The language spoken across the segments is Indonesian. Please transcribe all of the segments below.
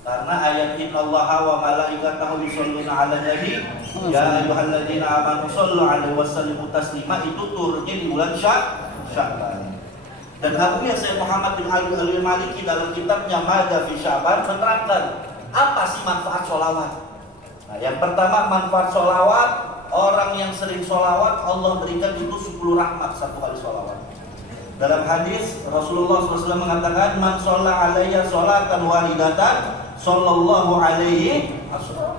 Karena ayat innallaha wa malaikatahu yusholluna 'alan nabi ya ayyuhalladzina amanu shollu 'alaihi wa sallimu taslima itu turunnya di bulan Sya'ban. Dan Abu Yasir Muhammad bin Ali al-Maliki dalam kitabnya Mada fi Sya'ban menerangkan apa sih manfaat sholawat. Nah, yang pertama manfaat sholawat, orang yang sering sholawat Allah berikan itu 10 rahmat satu kali sholawat. Dalam hadis Rasulullah SAW mengatakan man sholla alayya sholatan walidatan sallallahu alaihi wasallam.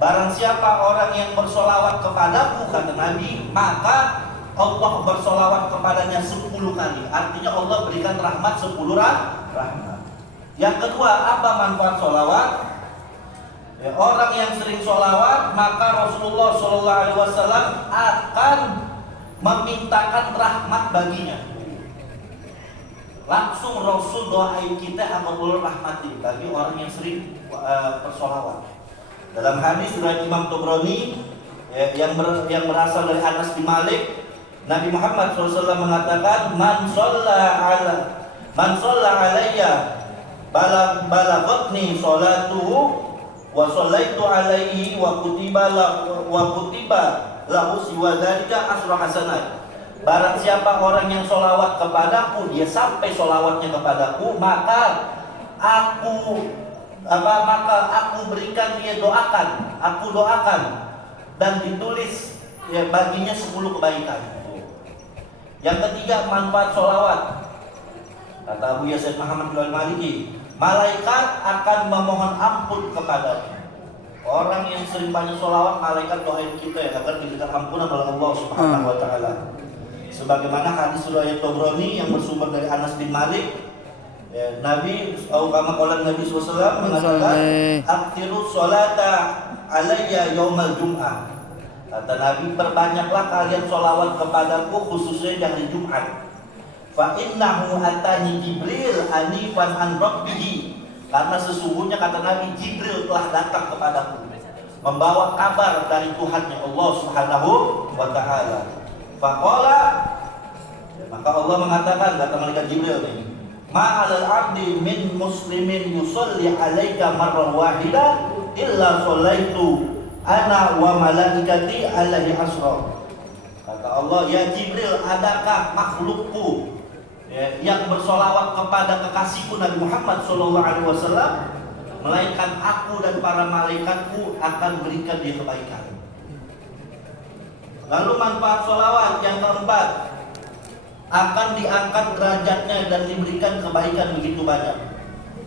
Barang siapa orang yang bersolawat kepadaku, kata Nabi, maka Allah bersolawat kepadanya 10 kali. Artinya Allah berikan rahmat 10 rahmat. Yang kedua, apa manfaat solawat? Ya, orang yang sering solawat, maka Rasulullah SAW akan memintakan rahmat baginya. Langsung Rasul doain kita amal rahmati bagi orang yang sering bersolawat. Dalam hadis riwayat Imam Tabrani yang berasal dari Anas bin Malik, Nabi Muhammad SAW mengatakan man sholla alayya balaghatni sholatuhu wa shallaitu alaihi wa kutiba lahu siwa dzalika asra hasanat. Barang siapa orang yang sholawat kepadaku, dia sampai sholawatnya kepadaku, maka aku berikan dia aku doakan dan ditulis ya, baginya 10 kebaikan. Yang ketiga, manfaat sholawat. Kata Abu Yasir Muhammad bin Maliki, malaikat akan memohon ampun kepadanya. Orang yang sering banyak sholawat, malaikat doain kita ya, agar diberikan ampunan oleh Allah Subhanahu wa Ta'ala. Sebagaimana hadis riwayat Tabrani yang bersumber dari Anas bin Malik, ya, Nabi Nabi SAW mengatakan akhiru sholata alayya yaumal jum'ah. Kata Nabi, perbanyaklah kalian sholawat kepadaku khususnya di hari Jumat. Fa innahu atani Jibril anifan an rabbihi. Karena sesungguhnya kata Nabi, Jibril telah datang kepadaku membawa kabar dari Tuhannya Allah Subhanahu wa Ta'ala. Faqala, maka Allah mengatakan, kata malaikat Jibril ini, ma'alal abdi min muslimin yusalli alaika marrah wahidah illa shallaitu ana wa malaikati alaihi asra. Kata Allah, ya Jibril, adakah makhlukku ya, yang bersolawat kepada kekasihku Nabi Muhammad SAW, melainkan aku dan para malaikatku akan berikan dia kebaikan. Lalu manfaat sholawat yang keempat, akan diangkat derajatnya dan diberikan kebaikan begitu banyak.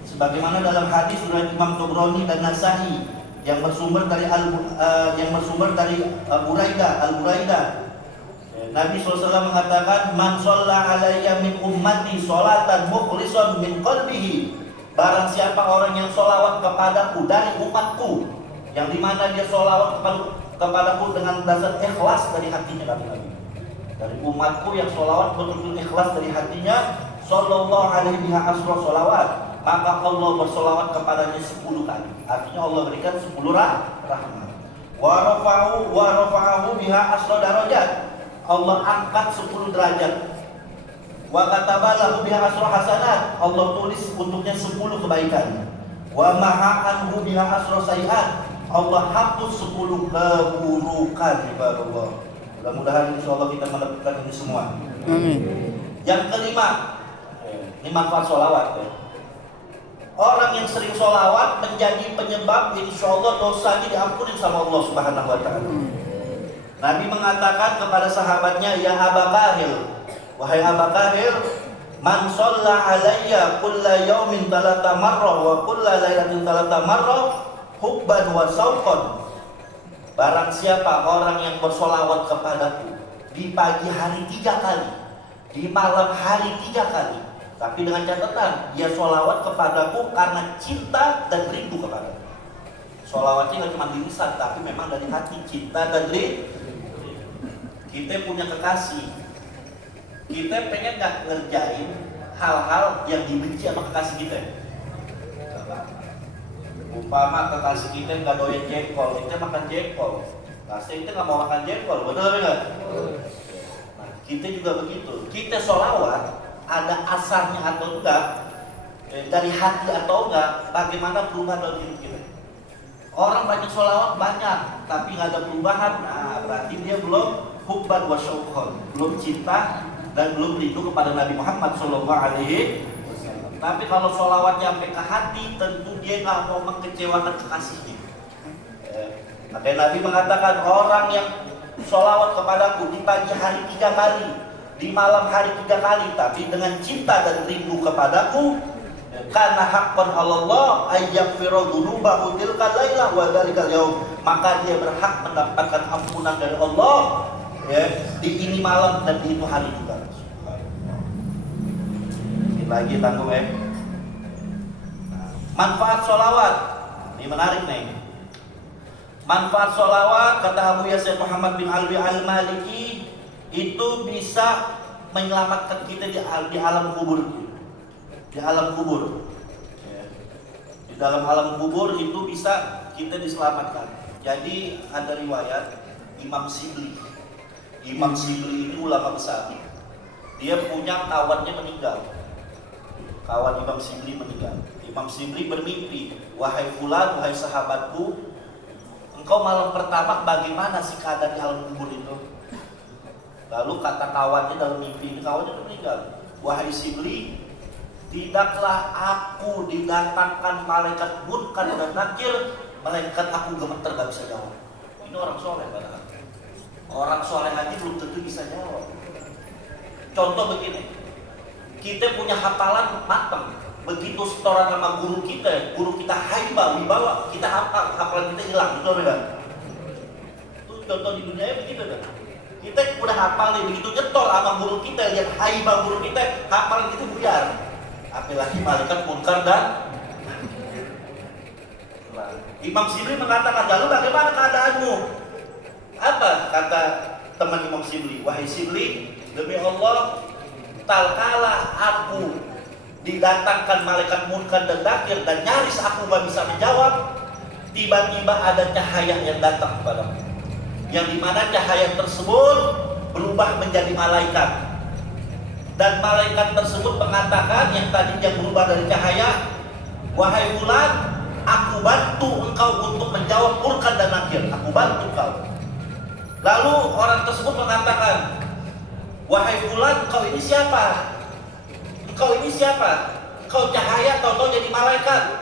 Sebagaimana dalam hadis riwayat Imam Tabrani dan Nasa'i yang bersumber dari Al-Buraidah. Nabi SAW mengatakan, man sholla alayya min ummati sholatan mukhlisan min qalbihi. Barang siapa orang yang sholawat kepadaku dari umatku, yang dimana dia sholawat kepadaku dengan dasar ikhlas dari hatinya, kata Nabi. Dari umatku yang sholawat betul-betul ikhlas dari hatinya, sallallahu alaihi asra sholawat, maka Allah bersolawat kepadanya 10 kali. Artinya Allah berikan 10 rahmat. Wa rafa'ahu biha asra darajat. Allah angkat 10 derajat. Wa katabalahu biha asra hasanat. Allah tulis untuknya 10 kebaikan. Wa maha'anhu biha asra sayiat. Allah hapus 10 keburukan. Ibaratullah. Mudah-mudahan insyaallah kita mendapatkan ini semua. Amin. Yang kelima, ini manfaat sholawat ya. Orang yang sering sholawat menjadi penyebab insyaallah dosanya diampuni sama Allah Subhanahu wa Ta'ala. Nabi mengatakan kepada sahabatnya, ya Aba Kahil, wahai Aba Kahil, man sholla alayya kulla yaumin talata marrah wa kulla lailatin talata marrah hubban wa sauqan. Barang siapa orang yang bersolawat kepadaku di pagi hari 3 kali, di malam hari 3 kali, tapi dengan catatan dia solawat kepadaku karena cinta dan rindu kepadaku. Solawatnya nggak cuma di lisan, tapi memang dari hati, cinta dan rindu. Kita punya kekasih, kita pengen nggak ngerjain hal-hal yang dibenci sama kekasih kita. Umpama kekasih kita nggak doyan jengkol, kita makan jengkol. Pasti kita nggak mau makan jengkol, betul nggak? Nah, kita juga begitu. Kita sholawat ada asarnya atau enggak, dari hati atau enggak, bagaimana perubahan dalam hidup kita. Orang banyak sholawat banyak, tapi nggak ada perubahan. Nah, berarti dia belum hubban wa syauqan, belum cinta dan belum rindu kepada Nabi Muhammad Shallallahu Alaihi Wasallam. Tapi kalau sholawatnya sampai ke hati, tentu dia nggak mau mengecewakan kekasihnya. Makanya Nabi mengatakan orang yang sholawat kepadaku di pagi hari 3 kali, di malam hari 3 kali, tapi dengan cinta dan rindu kepadaku, karena haqqan 'alallah ayyaghfira dzunubahu tilkal lailah wa dzalikal yaum, maka dia berhak mendapatkan ampunan dari Allah di ini malam dan di itu hari juga. Sedikit lagi tanggung manfaat sholawat ini menarik nih. Manfaat sholawat kata Abu Yasir Muhammad bin Alwi al-Maliki itu bisa menyelamatkan kita di alam kubur. Di alam kubur, di dalam alam kubur itu bisa kita diselamatkan. Jadi ada riwayat Imam Shibli. Imam Shibli ini ulama besar. Dia punya kawannya meninggal. Kawan Imam Shibli meninggal. Imam Shibli bermimpi, wahai fulan, wahai sahabatku, engkau malam pertama bagaimana sih keadaan di alam kubur itu? Lalu kata kawannya dalam mimpi ini, kawannya meninggal, wahai Shibli, tidaklah aku didatangkan malaikat munkar dan nakir, melainkan aku gemeter gak bisa jawab. Ini orang soleh padahal. Orang soleh aja belum tentu bisa jawab. Contoh begini, kita punya hafalan matang, begitu setoran sama guru kita haibah, wibawa, kita hafal, hafalan kita hilang, betul kan? Itu contoh di dunia begitu kan? Kita udah hafal nih, begitu nyetor sama guru kita, lihat haibah guru kita, hafalan itu buyar. Apalagi malaikat munkar dan Imam Shibli mengatakan, lalu bagaimana keadaanmu? Apa kata teman Imam Shibli? Wahai Shibli, demi Allah, talkala aku didatangkan malaikat munkar dan nakir dan nyaris aku gak bisa menjawab, tiba-tiba ada cahaya yang datang kepadaku, yang dimana cahaya tersebut berubah menjadi malaikat. Dan malaikat tersebut mengatakan, yang tadinya berubah dari cahaya, wahai fulan, aku bantu engkau untuk menjawab munkar dan nakir, aku bantu engkau. Lalu orang tersebut mengatakan, wahai fulan, engkau ini siapa? Engkau ini siapa? Engkau cahaya, tahu-tahu jadi malaikat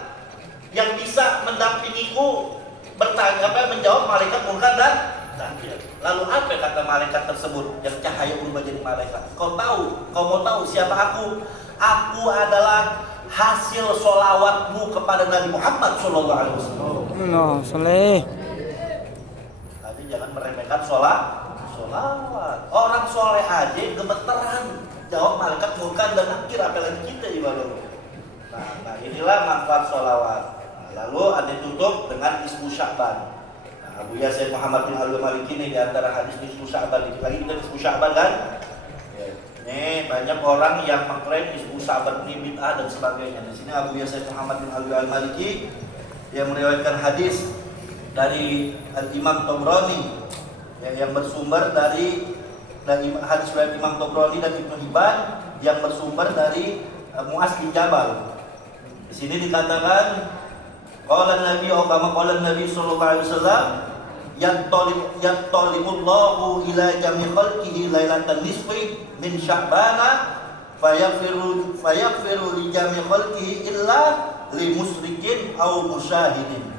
yang bisa mendampingiku menjawab malaikat munkar dan nakir. Lalu apa kata malaikat tersebut yang cahaya berubah jadi malaikat? Kau mau tahu siapa aku? Aku adalah hasil sholawatmu kepada Nabi Muhammad Sallallahu Alaihi Wasallam. Jadi jangan meremehkan sholawat. Orang soleh aja gemeteran jawab malaikat munkar dan nakir, apalagi kita ibadah. Nah inilah manfaat sholawat. Lalu ada tutup dengan Nisfu Sya'ban. Abu Yasir Muhammad bin Al-Maliki ini di antara hadis Nisfu Sya'ban, dikit lagi kita Nisfu Sya'ban kan? Nih banyak orang yang mengklaim Nisfu Sya'ban ini bid'ah dan sebagainya. Di sini Abu Yasir Muhammad bin Al-Maliki yang meriwayatkan hadis dari Al-Imam Tabrani yang bersumber dari hadis dari Imam Tabrani dan Ibnu Hibban yang bersumber dari Mu'az bin Jabal. Di sini dikatakan qala Nabi sallallahu alaihi wasallam yattalimullahu ila jami khalqihi lailatan nisfi min sya'bana fayaghfiru li jami khalqihi illa li musyrikin aw musyahidin.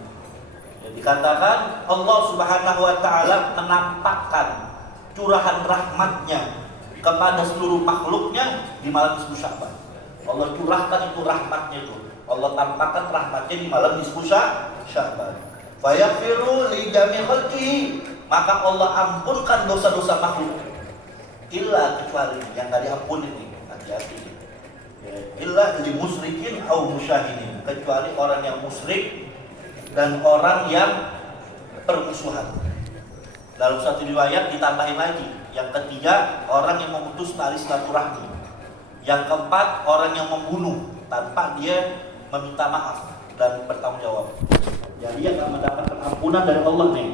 Jadi dikatakan Allah Subhanahu wa taala menampakkan curahan rahmatnya kepada seluruh makhluknya di malam nisfu Sya'ban. Allah curahkan itu rahmatnya itu. Allah tampakkan rahmatnya di malam nisfu Sya'ban. Fayaghfiru li jami khalqihi, maka Allah ampunkan dosa-dosa makhluk. Illa kecuali yang tadi ampun ini, hati-hati. Illa li musyrikin au musyahidin, kecuali orang yang musyrik dan orang yang permusuhan. Dalam satu riwayat ditambahin lagi, yang ketiga orang yang memutus tali silaturahmi. Yang keempat orang yang membunuh tanpa dia meminta maaf dan bertanggung jawab. Jadi yang akan mendapatkan ampunan dari Allah nih.